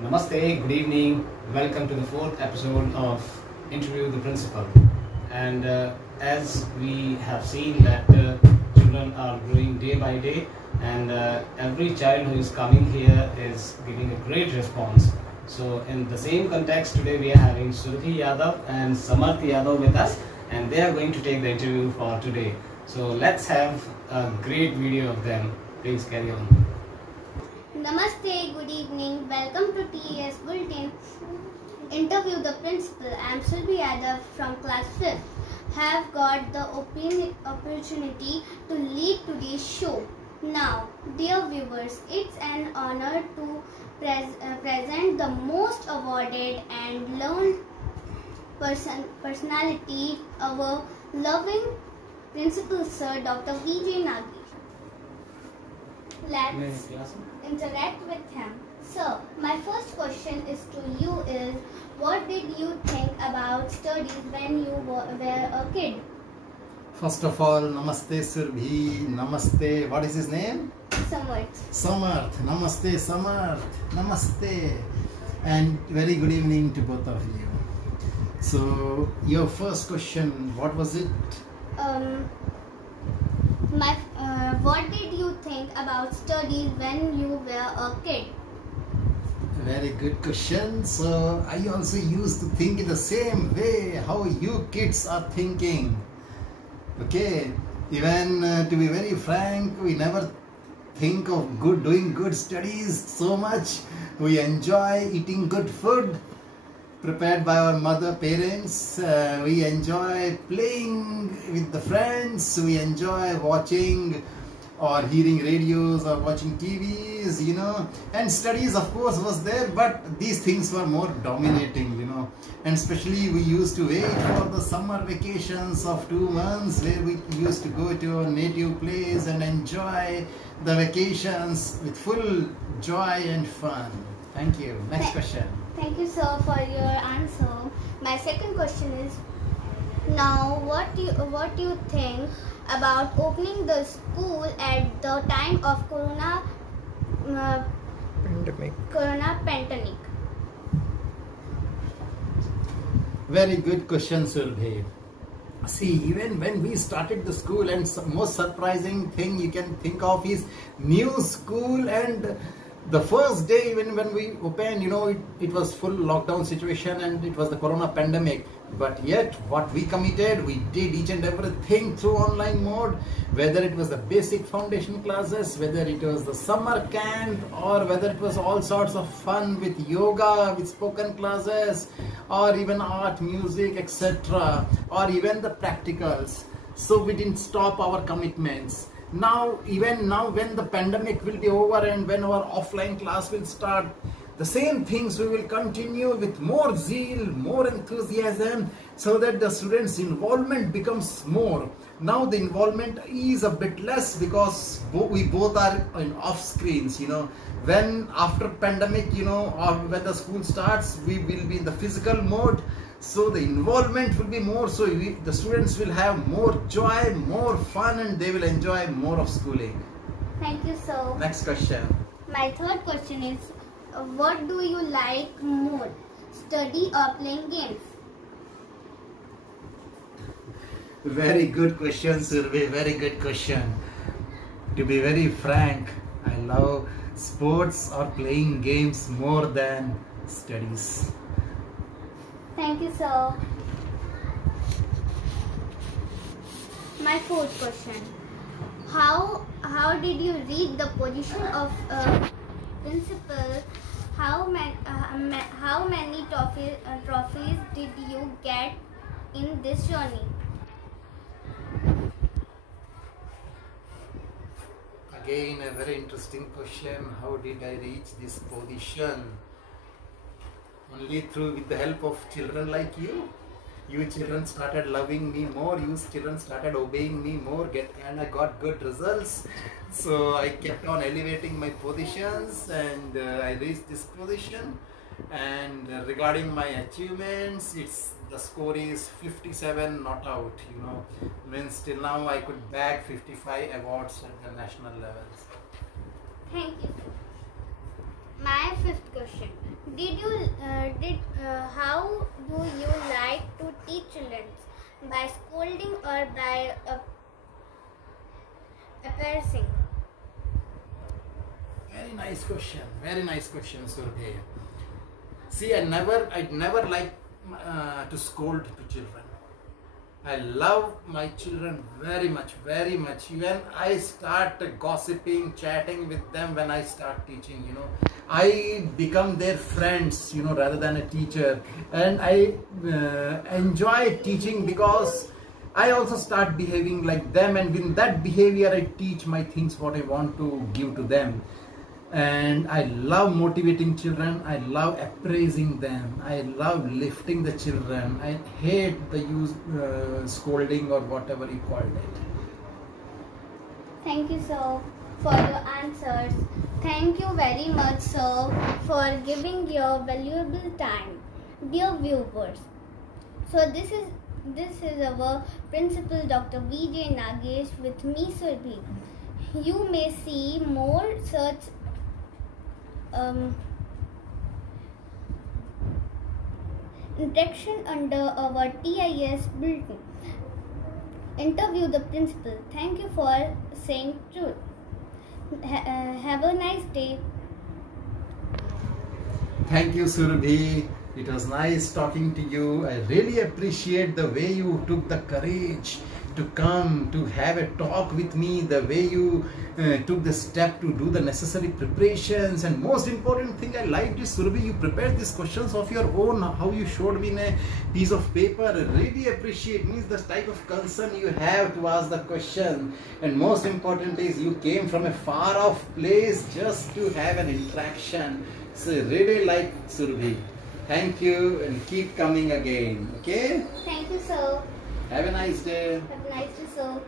Namaste, good evening. Welcome to the fourth episode of Interview the Principal. And as we have seen that children are growing day by day, and every child who is coming here is giving a great response. So in the same context, today we are having Surbhi Yadav and Samarth Yadav with us, and they are going to take the interview for today. So let's have a great video of them. Please carry on. Namaste, good evening. Welcome to TES Bulletin. Interview the principal. I am Surbhi Yadav from class 5th. Have got the opportunity to lead today's show. Now, dear viewers, it's an honor to present the most awarded and learned personality, our loving Principal Sir Dr. V.J. Nagi. Let's interact with him. Sir, my first question is to you is, what did you think about studies when you were a kid? First of all, Namaste Surbhi, Namaste, what is his name? Samarth. Samarth, Namaste Samarth, Namaste. And very good evening to both of you. So, your first question, what was it? What did you think about studies when you were a kid? Very good question. So, I also used to think in the same way how you kids are thinking. Okay, even to be very frank, we never think of doing good studies so much. We enjoy eating good food prepared by our mother, parents. We enjoy playing with the friends. We enjoy watching or hearing radios or watching TVs, you know. And studies, of course, was there, but these things were more dominating, you know. And especially we used to wait for the summer vacations of 2 months, where we used to go to our native place and enjoy the vacations with full joy and fun. Thank you. Next question. Thank you, sir, for your answer. My second question is, now what do you think about opening the school at the time of Corona pandemic? Very good question, Surbhi. See, even when we started the school, and most surprising thing you can think of is new school, and the first day when we opened, you know, it was full lockdown situation and it was the Corona pandemic. But yet, what we committed, we did each and everything through online mode, whether it was the basic foundation classes, whether it was the summer camp, or whether it was all sorts of fun with yoga, with spoken classes, or even art, music, etc., or even the practicals. So we didn't stop our commitments. Now, even now when the pandemic will be over and when our offline class will start, the same things we will continue with more zeal, more enthusiasm, so that the students' involvement becomes more. Now the involvement is a bit less because we both are off screens, you know. When after pandemic, you know, or when the school starts, we will be in the physical mode. So the involvement will be more, so the students will have more joy, more fun, and they will enjoy more of schooling. Thank you, sir. Next question. My third question is, what do you like more, study or playing games? Very good question, Surbhi. Very good question. To be very frank, I love sports or playing games more than studies. Thank you, sir. My fourth question. How did you reach the position of principal? How many trophies did you get in this journey? Again, a very interesting question. How did I reach this position? Only with the help of children like you. You children started loving me more. You children started obeying me more, and I got good results. So I kept on elevating my positions, and I reached this position. And regarding my achievements, the score is 57 not out, you know, means till now I could bag 55 awards at the national levels. Thank you. My fifth question. How do you like to teach children? By scolding or by appraising? Very nice question, Surbhi. See, I never like to scold to children. I love my children very much. Even I start gossiping, chatting with them when I start teaching, you know. I become their friends, you know, rather than a teacher. And I enjoy teaching because I also start behaving like them, and in that behavior I teach my things, what I want to give to them. And I love motivating children, I love appraising them, I love lifting the children. I hate the use scolding or whatever you called it. Thank you, sir, for your answers. Thank you very much, sir, for giving your valuable time. Dear viewers, so this is our principal, Dr. Vijay Nagesh, with me, Surbhi. You may see more such interaction under our TIS bulletin. Interview the principal. Thank you for saying truth. Have a nice day. Thank you, Surbhi. It was nice talking to you. I really appreciate the way you took the courage to come to have a talk with me, the way you took the step to do the necessary preparations. And most important thing I liked is, Surbhi, you prepared these questions of your own, how you showed me in a piece of paper. I really appreciate, means the type of concern you have to ask the question. And most important is you came from a far off place just to have an interaction. So I really like, Surbhi. Thank you, and keep coming again. Okay? Thank you, sir. Have a nice day. Have a nice day, sir.